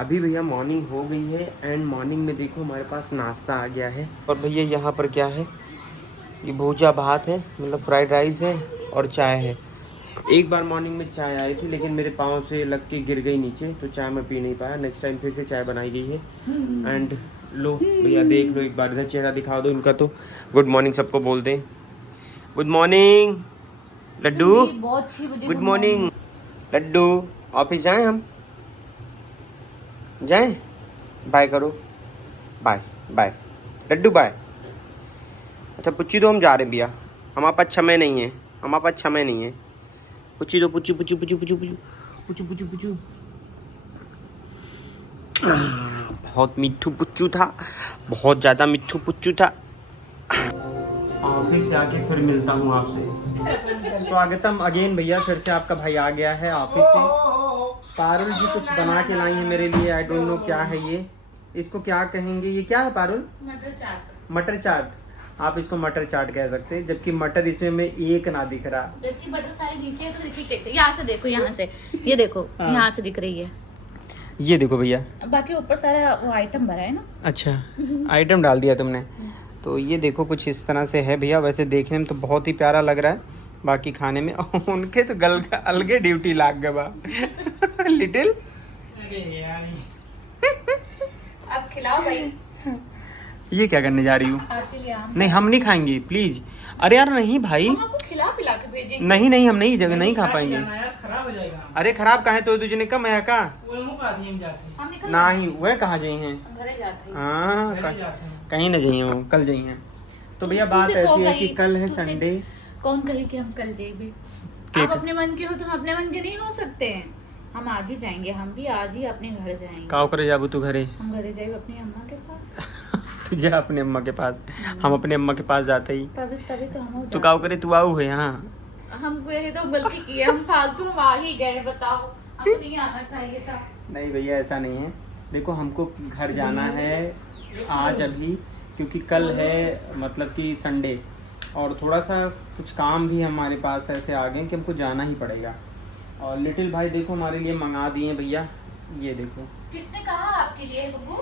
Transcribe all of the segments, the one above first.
अभी भैया मॉर्निंग हो गई है एंड मॉर्निंग में देखो हमारे पास नाश्ता आ गया है। और भैया यहाँ पर क्या है, ये भूजा भात है, मतलब फ्राइड राइस है और चाय है। एक बार मॉर्निंग में चाय आई थी लेकिन मेरे पाँव से लग के गिर गई नीचे, तो चाय मैं पी नहीं पाया। नेक्स्ट टाइम फिर से चाय बनाई गई है। एंड लो भैया देख लो एक बार, इधर चेहरा दिखा दो इनका। तो गुड मॉर्निंग सबको बोल दें। Good morning Laddu, good morning Laddu. Office जाएं हम, जाएं? बाय करो, बाय बाय लड्डू बाय। अच्छा पुच्ची, तो हम जा रहे हैं भैया, हमारे पास समय नहीं है, हमारे पास समय नहीं है। पुच्ची दो, पुच्ची पुच्ची पुच्ची पुच्ची पुच्ची पुच्ची पुच्ची पुच्ची। बहुत मिट्ठू पुच्चू था, बहुत ज़्यादा मिट्ठू पुच्चू था। ऑफिस से आके फिर मिलता हूँ आपसे। स्वागतम अगेन भैया, फिर से आपका भाई आ गया है ऑफिस से। पारुल जी कुछ बना के लाई है मेरे लिए, आई डोंट नो क्या है ये, इसको क्या कहेंगे, ये क्या है पारुल? मटर चाट। मटर चाट, आप इसको मटर चाट कह सकते हैं, जबकि मटर इसमें में एक ना दिख रहा। जबकि मटर सारी नीचे है, तो देखिए यहाँ से देखो, यहाँ से ये देखो, हाँ। यहाँ से दिख रही है। ये देखो भैया, बाकी ऊपर सारा वो आइटम भरा है ना। अच्छा आइटम डाल दिया तुमने, तो ये देखो कुछ इस तरह से है भैया। वैसे देखने में तो बहुत ही प्यारा लग रहा है, बाकी खाने में उनके तो गल का अलगे ड्यूटी लाग गया लिटिल। आप खिलाओ भाई। ये क्या करने जा रही हूँ? आपके लिए आम। नहीं हम नहीं खाएंगे प्लीज। अरे यार नहीं भाई, हम आपको खिला पिला के भेजेंगे। नहीं नहीं हम नहीं जगह नहीं खा पाएंगे। खराब हो जाएगा। अरे खराब कहा है, तो तुझने कम है का? वो मुँह पा दिए हम जाते हैं। हम निकल नहीं वह कहाँ जाई हैं? घरे जाते हैं। हाँ घर जाते हैं। कहीं न जाइए, वो कल जाइए। तो भैया तू- बात तुझसे ऐसी कौन है कि कही? कल है तुझसे- संडे। कौन कहे कि हम कल जाएंगे? ठीक आप है। अपने मन के हो तो हम अपने मन के नहीं हो सकते हैं। हम आज ही जाएंगे, हम भी आज ही अपने घर जाएंगे। काव करे जाबू तू घरे? हम घरे जाएंगे अपनी अम्मा के पास। तू जा अपने अम्मा के पास, हम अपने अम्मा के पास जाते ही। तभी तभी तो हम तू काव करे, तू आऊ है यहाँ। हमको यही तो गलती की है, हम फालतू हम आ ही गए। बताओ, हमको नहीं आना चाहिए था। नहीं भैया ऐसा नहीं है, देखो हमको घर जाना है आज अभी, क्योंकि कल है मतलब कि संडे, और थोड़ा सा कुछ काम भी हमारे पास ऐसे आ गए कि हमको जाना ही पड़ेगा। और लिटिल भाई देखो हमारे लिए मंगा दिए भैया, ये देखो। किसने कहा आपके लिए बब्बू?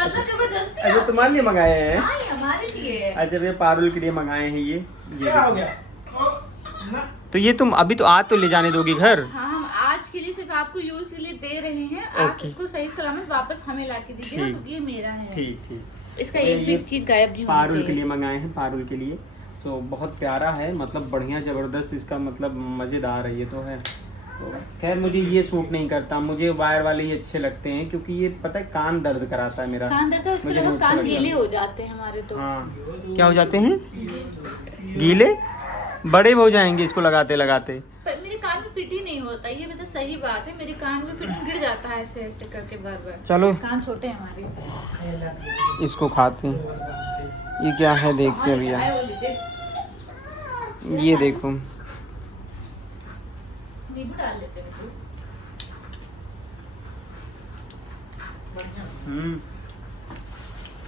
मतलब जबरदस्ती। अच्छा तुम्हारे लिए मंगाए हैं? हाँ, ये हमारे लिए है। अच्छा भैया पारुल के लिए मंगाए हैं ये क्या हो देखो। गया? तो ये तुम अभी तो आज तो ले जाने दोगी घर? हाँ, हम आज के लिए सिर्फ आपको यूज के लिए दे रहे हैं। आप ओके। इसको सही सलामत वापस हमें ला के दीजिए, ठीक। क्योंकि ये मेरा है। ठीक ठीक। इसका ये- एक ये भी चीज गायब नहीं होनी पारुल के चाहिए। लिए मंगाए हैं, पारुल के लिए। तो बहुत प्यारा है, मतलब बढ़िया ज़बरदस्त, इसका मतलब मज़ेदार है ये तो है। तो खैर मुझे ये सूट नहीं करता, मुझे वायर वाले ही अच्छे लगते हैं, क्योंकि ये पता है कान दर्द कराता है मेरा। कान दर्द का उसके मुझे अलावा नहीं अच्छा कान लगता। गीले हो जाते हैं हमारे तो। हाँ क्या हो जाते हैं? गीले? बड़े हो जाएंगे इसको लगाते लगाते। पर मेरे कान में फिट ही नहीं होता, ये मतलब सही बात है। मेरे कान में फिटिंग गिर जाता है ऐसे ऐसे करके बार बार। चलो कान छोटे हैं हमारे। इसको खाते हैं। ये क्या है देखते हैं भैया, आए वो लीजिए। ये देखो। नींबू डाल लेते हैं तू।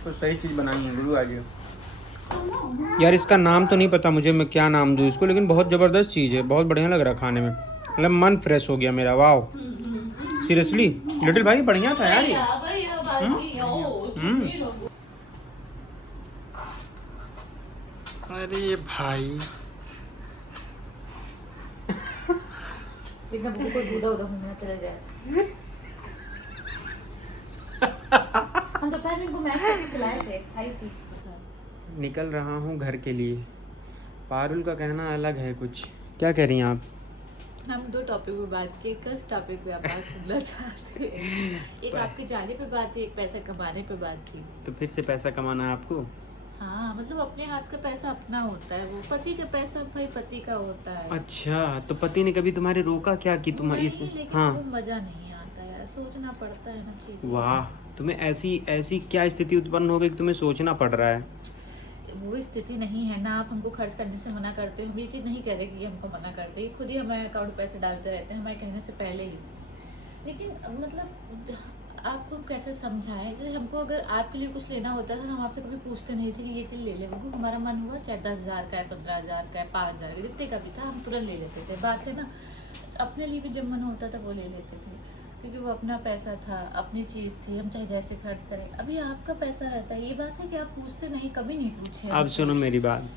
तो सही चीज़ बनाई है गुरु आज। यार इसका नाम तो नहीं पता मुझे, मैं क्या नाम दूँ इसको, लेकिन बहुत ज़बरदस्त चीज़ है, बहुत बढ़िया लग रहा है खाने में, मतलब मन फ्रेश हो गया मेरा। वाह सीरियसली लिटिल भाई बढ़िया था यार ये। अरे भाई देखना बब्बू को दूधा उधा घूमना चला जाए। हम दोपहर में इनको मैश करके खिलाए थे, खाई थी। निकल रहा हूँ घर के लिए। पारुल का कहना अलग है कुछ, क्या कह रही हैं आप? हम दो टॉपिक पे बात की, किस टॉपिक पे आप बात सुनना चाहते हैं? एक आपके जाने पे बात थी, एक पैसा कमाने पे बात थी। तो फिर से पैसा कमाना है आपको? हाँ, मतलब अपने हाथ का पैसा अपना होता है, वो पति का पैसा भाई पति का होता है। अच्छा तो पति ने कभी तुम्हारे रोका क्या कि तुम इस? नहीं, लेकिन हाँ वो मजा नहीं आता यार, सोचना पड़ता है ना चीज। वाह, तुम्हें ऐसी ऐसी क्या स्थिति उत्पन्न हो गई कि तुम्हें सोचना पड़ रहा है? वो स्थिति नहीं है ना, आप हमको खर्च करने से मना करते हो। हम ये चीज़ नहीं कह रहे कि ये हमको मना करते हैं, खुद ही हमारे अकाउंट पैसे डालते रहते हैं हमारे कहने से पहले ही। लेकिन मतलब आपको कैसे समझाएं, जैसे हमको अगर आपके लिए कुछ लेना होता है तो हम आपसे कभी पूछते नहीं थे कि ये चीज़ ले ले बब्बू, हमारा मन हुआ चाहे 10,000 का है, 15,000 का है, 5,000 का, जितने का भी था हम तुरंत ले लेते थे। बात है ना, अपने लिए भी जब मन होता था वो ले लेते थे। क्योंकि वो अपना पैसा था, अपनी चीज़ थी, हम चाहे जैसे खर्च करें। अभी आपका पैसा रहता है, ये बात है कि आप पूछते नहीं, कभी नहीं पूछे। अब सुनो मेरी बात,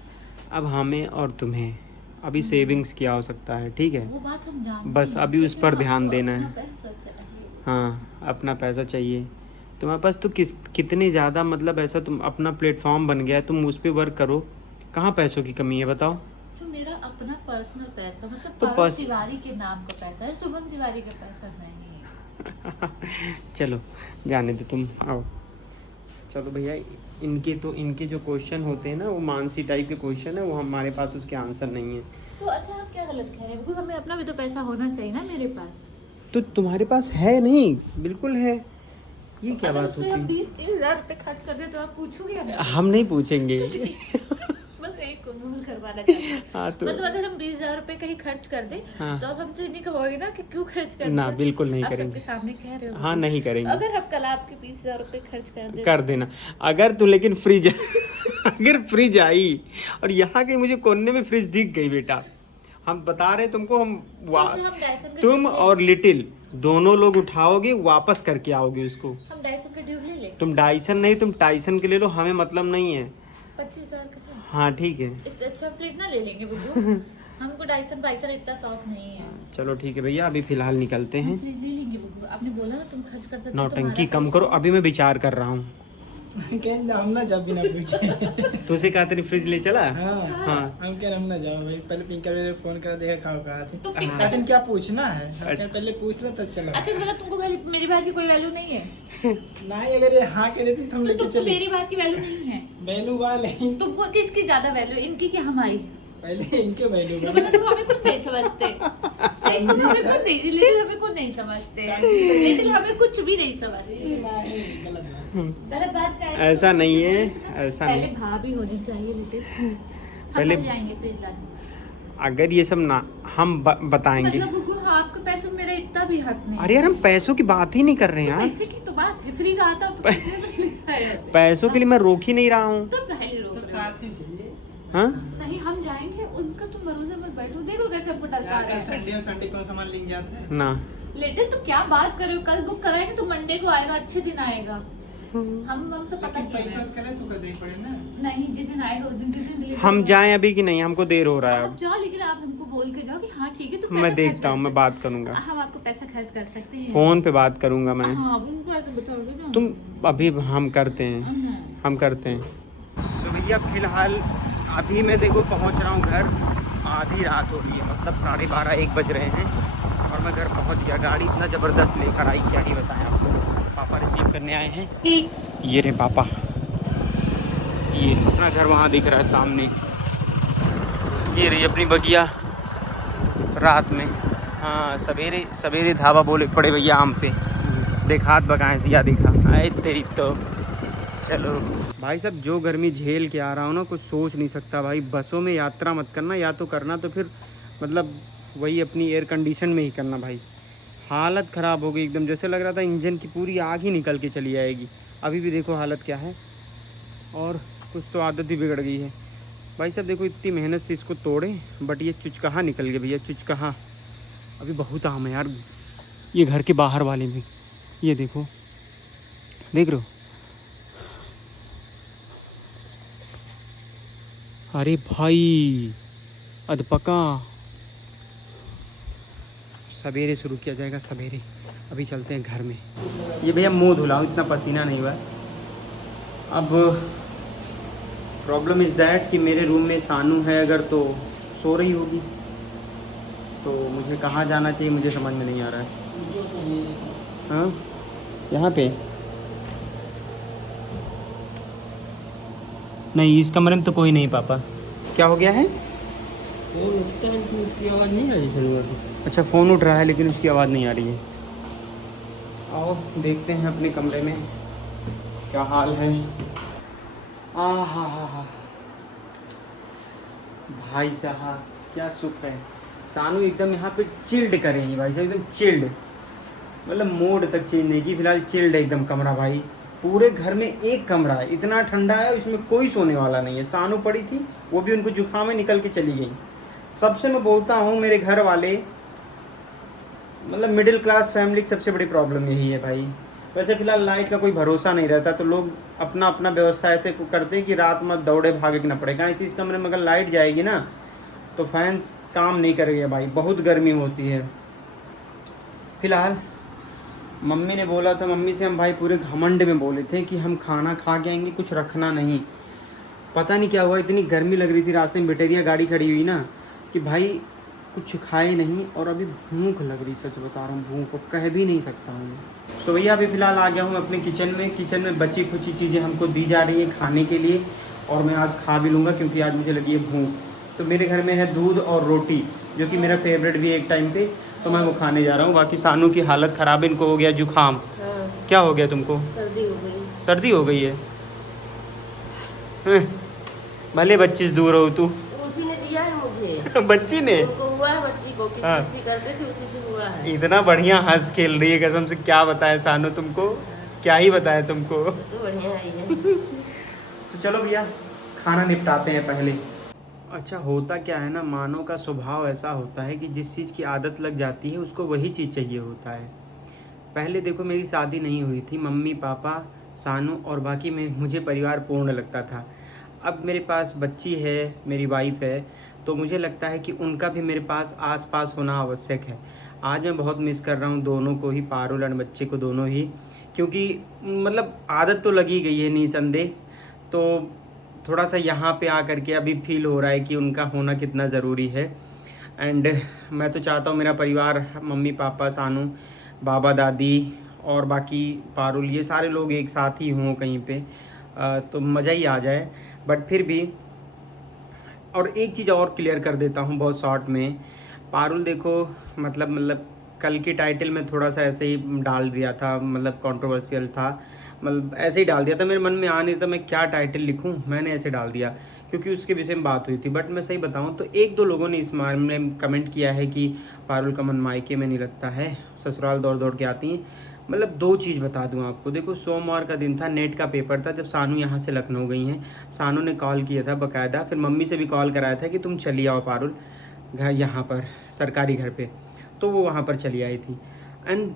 अब हमें और तुम्हें अभी सेविंग्स किया हो सकता है, ठीक है, वो बात हम जानते बस हैं, अभी उस लेकिन पर ध्यान आपको देना अपना है। पैसा चाहिए। हाँ, अपना पैसा चाहिए तुम्हारे पास तो कितने ज़्यादा, मतलब ऐसा तुम अपना प्लेटफॉर्म बन गया है, तुम उस पर वर्क करो। कहाँ पैसों की कमी है बताओ? जो मेरा अपना पर्सनल पैसा, मतलब तो पारुल तिवारी के नाम का पैसा है, शुभम तिवारी का पैसा नहीं है। चलो जाने दो तुम, आओ। चलो भैया, इनके जो क्वेश्चन होते हैं ना, वो मानसी टाइप के क्वेश्चन है, वो हमारे पास उसके आंसर नहीं है। तो अच्छा, आप क्या गलत कह रहे हैं? बिल्कुल, हमें अपना भी तो पैसा होना चाहिए ना मेरे पास। तो तुम्हारे पास है नहीं? बिल्कुल है। ये क्या अगर बात उससे होती हम है? 20-30 हज़ार रुपये खर्च कर दे तो आप पूछोगे हमें? हम नहीं पूछेंगे। बस एक को मुंह करवाना चाहते हैं। हाँ तो मतलब अगर हम 20,000 रुपये कहीं खर्च कर दे, हाँ। तो आप हमसे नहीं कहोगे ना कि क्यों खर्च कर ना, दिया? बिल्कुल नहीं आप करेंगे। सबके सामने कह रहे हो। हाँ, नहीं करेंगे। अगर हम कल आपके 20,000 रुपये खर्च कर दे, कर देना। अगर तू लेकिन फ्रिज अगर फ्रिज आई और यहाँ की मुझे कोने में फ्रिज दिख गई बेटा, हम बता रहे तुमको, तो जो हम डायसन का तुम ट्यूब ले- और लिटिल दोनों लोग उठाओगे, वापस करके आओगे उसको। हम डायसन का ट्यूब ले लें। तुम डाइसन नहीं, तुम टाइसन के ले लो, हमें मतलब नहीं है। 25,000 का है। हाँ ठीक है। इससे अच्छा हम फ्रिज ना ले लेंगे बुद्धू। हमको डाइसन बाइसन इतना शौक नहीं है। चलो ठीक है भैया, अभी फिलहाल निकलते हम हैं। फ्रिज ले लेंगे बुद्धू। आपने बोला ना तुम खर्च कर सकते हो, नौटंकी तुम्हारा कम पैसा करो, है। अभी मैं विचार कर रहा हूँ। कहीं हम ना जब बिना पूछे। तुझसे कहा तेरी फ्रिज ले चला? हाँ, हाँ। हम कह रहे हम ना जाओ भाई, पहले पिंकर वाले फोन कर देखा कहाँ थी। तो पिंक लेकिन क्या पूछना है, हम अच्छा। क्या पहले पूछ लो तब चलो। अच्छा, मतलब तुमको मेरी बात की कोई वैल्यू नहीं है? नहीं, अगर ये हाँ कह देते तो हम तो लेके तुमको चले। मेरी बात की वैल्यू नहीं है? वैल्यू वाले तुमको किसकी ज्यादा वैल्यू, इनकी क्या हमारी? पहले इनके वैल्यू तो मतलब तुम हमें कुछ नहीं समझते। सही, तुम हमें कुछ नहीं, लेकिन हमें कुछ नहीं समझते, लेकिन हमें कुछ भी नहीं समझते। गलत बात क्या है? ऐसा नहीं है, ऐसा पहले नहीं। भाभी होनी चाहिए लेकिन हम पहले- कल जाएंगे फ्रिज लाने। अगर ये सब ना हम बताएंगे। मतलब बुद्धू, आपके पैसों में मेरा इतना भी हक नहीं। अरे यार, हम पैसों की बात ही नहीं कर रहे हैं यार। पैसे की तो बात है, फ्री का आता तो पैसों के लिए मैं रोक ही नहीं रहा हूँ। तब नहीं रोक सब रहे। साथ में चलिए। हाँ, नहीं, हम जाएंगे, उनका तुम भरोसे मत बैठो। देखो कैसे हमको डरका रहे हैं। संडे और संडे कौन सामान लेके जाते हैं? ना। लेटर तो क्या बात कर रहे हो? कल बुक कराएंगे तो मंडे को आएगा, अच्छे दिन आएगा। हमसे पता लेकिन क्या पैसा है? करें तो कर दे पड़े ना। नहीं, जिस दिन आएगा उस दिन delivery हम होगा। जाएं अभी कि नहीं? हमको देर हो रहा है आप अब। जाओ, लेकिन आप हमको बोल के जाओ कि हाँ ठीक है, तो मैं देखता हूँ, मैं बात करूंगा, हम आपको पैसा खर्च कर सकते हैं। फोन पे बात करूंगा मैं। हाँ, उनको ऐसे बताओगे ना। तुम अभी हम करते हैं, नहीं। हम करते हैं। तो भैया फिलहाल अभी मैं देखो पहुंच रहा हूं घर। आधी रात हो गई है, मतलब 12:30-1 बज रहे हैं और मैं घर पहुंच गया। गाड़ी इतना ज़बरदस्त लेकर आई, क्या ही बताएं आपको। पापा रिसीव करने आए हैं। ये रहे पापा, ये अपना घर वहाँ दिख रहा है सामने। ये रही अपनी बगिया रात में। हाँ, सवेरे सवेरे धावा बोले पड़े भैया आम पे। देख हाथ बगाए दिया, देखा आए तेरी तो। चलो भाई साहब, जो गर्मी झेल के आ रहा हूँ ना, कुछ सोच नहीं सकता भाई। बसों में यात्रा मत करना, या तो करना तो फिर मतलब वही अपनी एयर कंडीशन में ही करना भाई। हालत ख़राब हो गई एकदम, जैसे लग रहा था इंजन की पूरी आग ही निकल के चली आएगी। अभी भी देखो हालत क्या है, और कुछ तो आदत भी बिगड़ गई है भाई साहब। देखो इतनी मेहनत से इसको तोड़े, बट ये चुचकहा निकल गया भैया, चुचकहा। अभी बहुत आम है यार ये घर के बाहर वाले में। ये देखो, देख रहे हो? अरे भाई अधपका। सवेरे शुरू किया जाएगा, सवेरे। अभी चलते हैं घर में। ये भैया मुंह धुलाऊं, इतना पसीना नहीं हुआ। अब प्रॉब्लम इज़ दैट कि मेरे रूम में सानू है, अगर तो सो रही होगी, तो मुझे कहाँ जाना चाहिए मुझे समझ में नहीं आ रहा है। हाँ, यहाँ पे नहीं, इस कमरे में तो कोई नहीं पापा। क्या हो गया है? फ़ोन उठता है लेकिन उसकी आवाज़ नहीं आ रही शुरुआत। अच्छा, फ़ोन उठ रहा है लेकिन उसकी आवाज़ नहीं आ रही है। आओ देखते हैं अपने कमरे में क्या हाल है। हा भाई साहब, क्या सुख है। सानू एकदम यहाँ पे चिल्ड करेंगी भाई साहब, एकदम चिल्ड। मतलब मोड तक चेंज नहीं की, फिलहाल चिल्ड एकदम कमरा भाई। पूरे घर में एक कमरा है, इतना ठंडा है, उसमें कोई सोने वाला नहीं है। सानू पड़ी थी, वो भी उनको जुकाम में निकल के चली गई। सबसे मैं बोलता हूँ मेरे घर वाले, मतलब मिडिल क्लास फैमिली की सबसे बड़ी प्रॉब्लम यही है भाई। वैसे फ़िलहाल लाइट का कोई भरोसा नहीं रहता, तो लोग अपना अपना व्यवस्था ऐसे करते हैं कि रात में दौड़े भागे ना पड़े। कहाँ इसी कमरे में अगर लाइट जाएगी ना तो फैन काम नहीं करेगा भाई, बहुत गर्मी होती है। फ़िलहाल मम्मी ने बोला था, मम्मी से हम भाई पूरे घमंड में बोले थे कि हम खाना खा के आएंगे, कुछ रखना नहीं। पता नहीं क्या हुआ, इतनी गर्मी लग रही थी, रास्ते में बेटेरिया गाड़ी खड़ी हुई ना कि भाई कुछ खाए नहीं, और अभी भूख लग रही, सच बता रहा हूँ, भूख को कह भी नहीं सकता हूँ। सो भैया अभी फ़िलहाल आ गया हूँ अपने किचन में बची खुची चीज़ें हमको दी जा रही हैं खाने के लिए, और मैं आज खा भी लूँगा क्योंकि आज मुझे लगी है भूख। तो मेरे घर में है दूध और रोटी, जो कि मेरा फेवरेट भी है एक टाइम पे, तो मैं वो खाने जा रहा हूँ। बाकी सानू की हालत ख़राब है, इनको हो गया जुकाम। क्या हो गया तुमको? सर्दी हो गई। सर्दी हो गई है? भले बच्ची से दूर हो तू। उसी ने दिया है मुझे। बच्ची ने? उनको हुआ है, बच्ची को हाँ। किसी करते थे उसी से हुआ है। इतना बढ़िया हंस खेल रही है, कसम से। क्या बताया सानू तुमको, क्या ही बताया तुमको। तो बढ़िया ही है। तो चलो भैया खाना निपटाते हैं पहले। अच्छा, होता क्या है ना, मानव का स्वभाव ऐसा होता है कि जिस चीज़ की आदत लग जाती है उसको वही चीज़ चाहिए होता है। पहले देखो मेरी शादी नहीं हुई थी, मम्मी पापा सानू और बाकी में मुझे परिवार पूर्ण लगता था। अब मेरे पास बच्ची है, मेरी वाइफ है, तो मुझे लगता है कि उनका भी मेरे पास आस-पास होना आवश्यक है। आज मैं बहुत मिस कर रहा हूँ दोनों को ही, पारुल और बच्चे को दोनों ही, क्योंकि मतलब आदत तो लगी गई है निसंदेह। तो थोड़ा सा यहाँ पे आ करके अभी फील हो रहा है कि उनका होना कितना ज़रूरी है। एंड मैं तो चाहता हूँ मेरा परिवार, मम्मी पापा सानू, बाबा दादी और बाकी पारुल, ये सारे लोग एक साथ ही हों कहीं पे, तो मज़ा ही आ जाए। बट फिर भी, और एक चीज़ और क्लियर कर देता हूँ बहुत शॉर्ट में। पारुल देखो, मतलब कल की टाइटल में थोड़ा सा ऐसे ही डाल दिया था, मतलब कंट्रोवर्शियल था, मतलब ऐसे ही डाल दिया था, मेरे मन में आ नहीं था मैं क्या टाइटल लिखूं, मैंने ऐसे डाल दिया क्योंकि उसके विषय में बात हुई थी। बट मैं सही बताऊं तो एक दो लोगों ने इस मामले में कमेंट किया है कि पारुल का मन मायके में नहीं लगता है, ससुराल दौड़ दौड़ के आती हैं। मतलब दो चीज़ बता दूं आपको, देखो सोमवार का दिन था, नेट का पेपर था, जब सानू यहाँ से लखनऊ गई हैं, सानू ने कॉल किया था बाकायदा, फिर मम्मी से भी कॉल कराया था कि तुम चली आओ पारुल घर, यहाँ पर सरकारी घर पे, तो वो वहाँ पर चली आई थी। एंड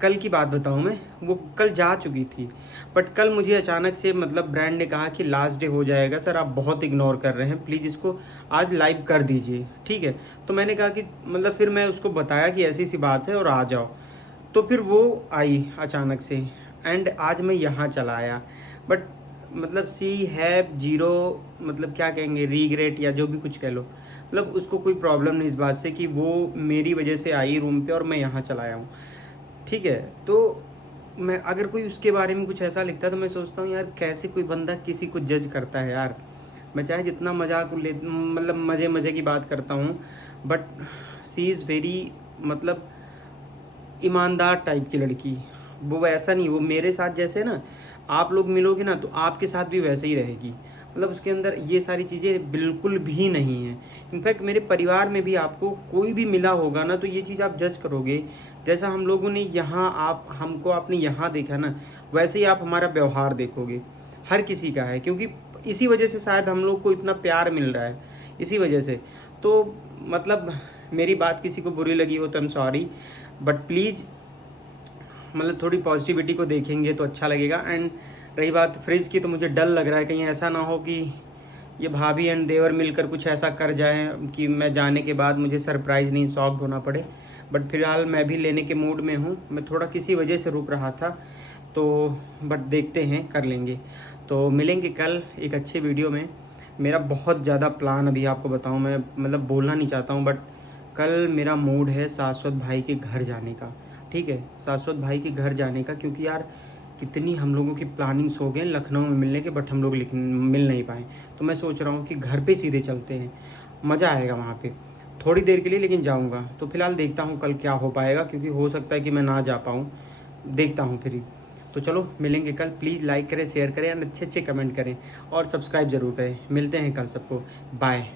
कल की बात बताऊँ मैं, वो कल जा चुकी थी, बट कल मुझे अचानक से मतलब ब्रांड ने कहा कि लास्ट डे हो जाएगा सर, आप बहुत इग्नोर कर रहे हैं, प्लीज़ इसको आज लाइव कर दीजिए, ठीक है। तो मैंने कहा कि मतलब फिर मैं उसको बताया कि ऐसी सी बात है और आ जाओ, तो फिर वो आई अचानक से, एंड आज मैं यहाँ चला आया। बट मतलब सी हैव जीरो, मतलब क्या कहेंगे, रीग्रेट या जो भी कुछ कह लो, मतलब उसको कोई प्रॉब्लम नहीं इस बात से कि वो मेरी वजह से आई रूम पे और मैं यहाँ चला आया हूँ, ठीक है। तो मैं अगर कोई उसके बारे में कुछ ऐसा लिखता है तो मैं सोचता हूँ यार कैसे कोई बंदा किसी को जज करता है यार। मैं चाहे जितना मजाक ले, मतलब मज़े की बात करता हूँ, बट सी इज़ वेरी, मतलब ईमानदार टाइप की लड़की। वो ऐसा नहीं, वो मेरे साथ जैसे ना आप लोग मिलोगे ना तो आपके साथ भी वैसे ही रहेगी, मतलब उसके अंदर ये सारी चीज़ें बिल्कुल भी नहीं हैं। इनफैक्ट मेरे परिवार में भी आपको कोई भी मिला होगा ना तो ये चीज़ आप जज करोगे, जैसा हम लोगों ने यहाँ, आप हमको आपने यहाँ देखा ना, वैसे ही आप हमारा व्यवहार देखोगे, हर किसी का है, क्योंकि इसी वजह से शायद हम लोग को इतना प्यार मिल रहा है, इसी वजह से। तो मतलब मेरी बात किसी को बुरी लगी हो तो I am sorry, but please मतलब थोड़ी पॉजिटिविटी को देखेंगे तो अच्छा लगेगा। एंड रही बात फ्रिज की, तो मुझे डर लग रहा है कहीं ऐसा ना हो कि ये भाभी एंड देवर मिलकर कुछ ऐसा कर जाएं कि मैं जाने के बाद मुझे सरप्राइज़ नहीं सॉफ्ट होना पड़े। बट फिलहाल मैं भी लेने के मूड में हूँ, मैं थोड़ा किसी वजह से रुक रहा था, तो बट देखते हैं, कर लेंगे। तो मिलेंगे कल एक अच्छे वीडियो में। मेरा बहुत ज़्यादा प्लान अभी आपको बताऊँ मैं, मतलब बोलना नहीं चाहता हूँ, बट कल मेरा मूड है शाश्वत भाई के घर जाने का, ठीक है, शाश्वत भाई के घर जाने का, क्योंकि यार कितनी हम लोगों की प्लानिंग्स हो गए लखनऊ में मिलने के, बट हम लोग मिल नहीं पाए। तो मैं सोच रहा हूँ कि घर पे सीधे चलते हैं, मज़ा आएगा वहाँ पे, थोड़ी देर के लिए लेकिन जाऊँगा। तो फिलहाल देखता हूँ कल क्या हो पाएगा, क्योंकि हो सकता है कि मैं ना जा पाऊँ, देखता हूँ फिर। तो चलो मिलेंगे कल, प्लीज़ लाइक करें, शेयर करें एंड अच्छे कमेंट करें और सब्सक्राइब ज़रूर करें। मिलते हैं कल, सबको बाय।